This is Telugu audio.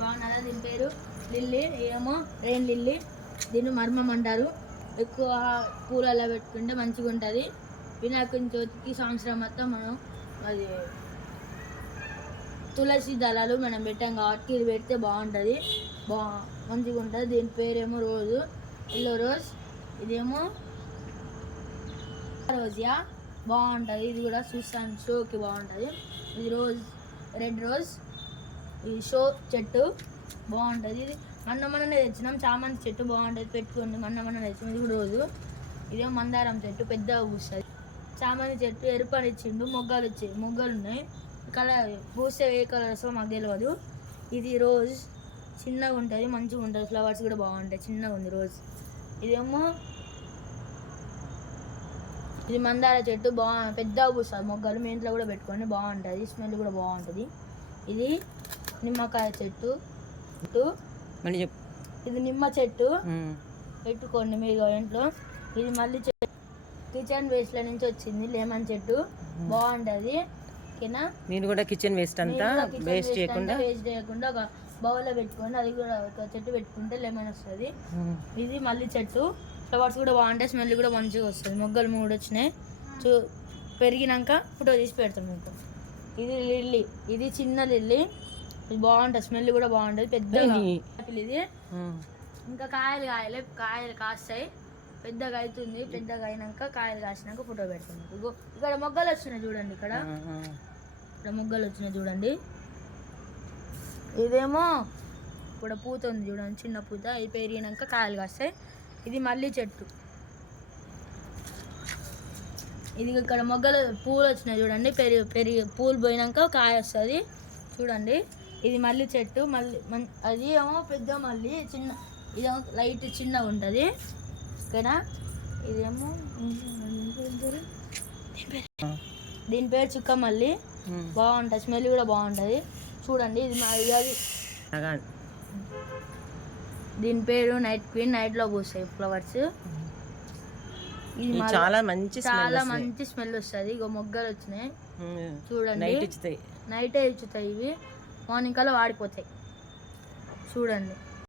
బాగున్నారా? దీని పేరు లిల్లీ, ఏమో రెయిన్ లిల్లీ. దీన్ని మర్మం అంటారు. ఎక్కువ పూలలో పెట్టుకుంటే మంచిగా ఉంటుంది. వినాయకుని చవితికి సంవత్సరం మొత్తం మనం అది తులసి దళాలు మనం పెట్టాం కాబట్టి ఇది పెడితే బాగుంటుంది, మంచిగా ఉంటుంది. దీని పేరేమో రోజు, ఎల్లో రోజ్. ఇదేమో రోజా, బాగుంటుంది. ఇది కూడా చూస్తాను, షోకి బాగుంటుంది. ఇది రోజ్, రెడ్ రోజ్. ఇది షో చెట్టు బాగుంటుంది. ఇది మొన్ననే తెచ్చినాం. చామంతి చెట్టు బాగుంటుంది, పెట్టుకోండి. మొన్న తెచ్చినాం. ఇది కూడా రోజు. ఇదేమో మందారం చెట్టు, పెద్దగా పూస్తుంది. చామంతి చెట్టు ఎరుపని ఇచ్చిండు, మొగ్గలు ఉన్నాయి. కలర్ పూస్తే ఏ కలర్స్ మాకు తెలియదు. ఇది రోజ్, చిన్నగా ఉంటుంది, మంచిగా ఉంటుంది. ఫ్లవర్స్ కూడా బాగుంటాయి, చిన్నగా ఉంది రోజ్. ఇదేమో ఇది మందార చెట్టు, పెద్దగా పూస్తుంది మొగ్గలు. మీ ఇంట్లో కూడా పెట్టుకోండి, బాగుంటుంది. స్మెల్ కూడా బాగుంటుంది. ఇది నిమ్మకాయ చెట్టు, ఇది నిమ్మ చెట్టు, పెట్టుకోండి మీరు ఇంట్లో. ఇది మళ్ళీ కిచెన్ వేస్ట్ల నుంచి వచ్చింది, లెమన్ చెట్టు, బాగుంటుంది. ఓకేనా? నేను కూడా కిచెన్ వేస్ట్ అంతా వేస్ట్ చేయకుండా ఒక బౌల్లో పెట్టుకోండి. అది కూడా ఒక చెట్టు పెట్టుకుంటే లెమన్ వస్తుంది. ఇది మళ్ళీ చెట్టు, ఫ్లవర్స్ కూడా బాగుంటాయి, స్మెల్ కూడా మంచిగా వస్తుంది. మొగ్గలు 3 వచ్చినాయి. పెరిగినాక ఫోటో తీసి పెడతాం మీకు. ఇది లిల్లీ, ఇది చిన్న లిల్లీ, ఇది బాగుంటుంది, స్మెల్ కూడా బాగుంటుంది. పెద్దగా ఇది ఇంకా కాయలు కాస్తాయి, పెద్దగా అవుతుంది. పెద్దగా అయినాక కాయలు కాసినాక ఫోటో పెడతాం. ఇక్కడ మొగ్గలు వచ్చినాయి చూడండి, ఇక్కడ మొగ్గలు వచ్చినాయి చూడండి. ఇదేమో ఇప్పుడు పూత ఉంది చూడండి, చిన్న పూత. ఇది పెరిగినాక కాయలు కాస్తాయి. ఇది మళ్ళీ చెట్టు. ఇది ఇక్కడ మొగ్గలు పూలు వచ్చినాయి చూడండి, పెరిగి పూలు పోయినాక కాయ వస్తుంది చూడండి. ఇది మళ్ళీ చెట్టు, మళ్ళీ అది ఏమో పెద్ద మళ్ళీ, చిన్న ఇదేమో లైట్ చిన్నగా ఉంటుంది. ఓకేనా? ఇదేమో దీని పేరు చుక్క మళ్ళీ, బాగుంటుంది, స్మెల్ కూడా బాగుంటుంది చూడండి. ఇది దీని పేరు నైట్ క్వీన్, నైట్లో పూస్తాయి ఫ్లవర్స్. ఇది చాలా మంచి స్మెల్ వస్తుంది. ఇగో మొగ్గలు వచ్చినాయి చూడండి, నైటే ఇచ్చుతాయి. ఇవి మార్నింగ్ కల్లా వాడిపోతాయి చూడండి.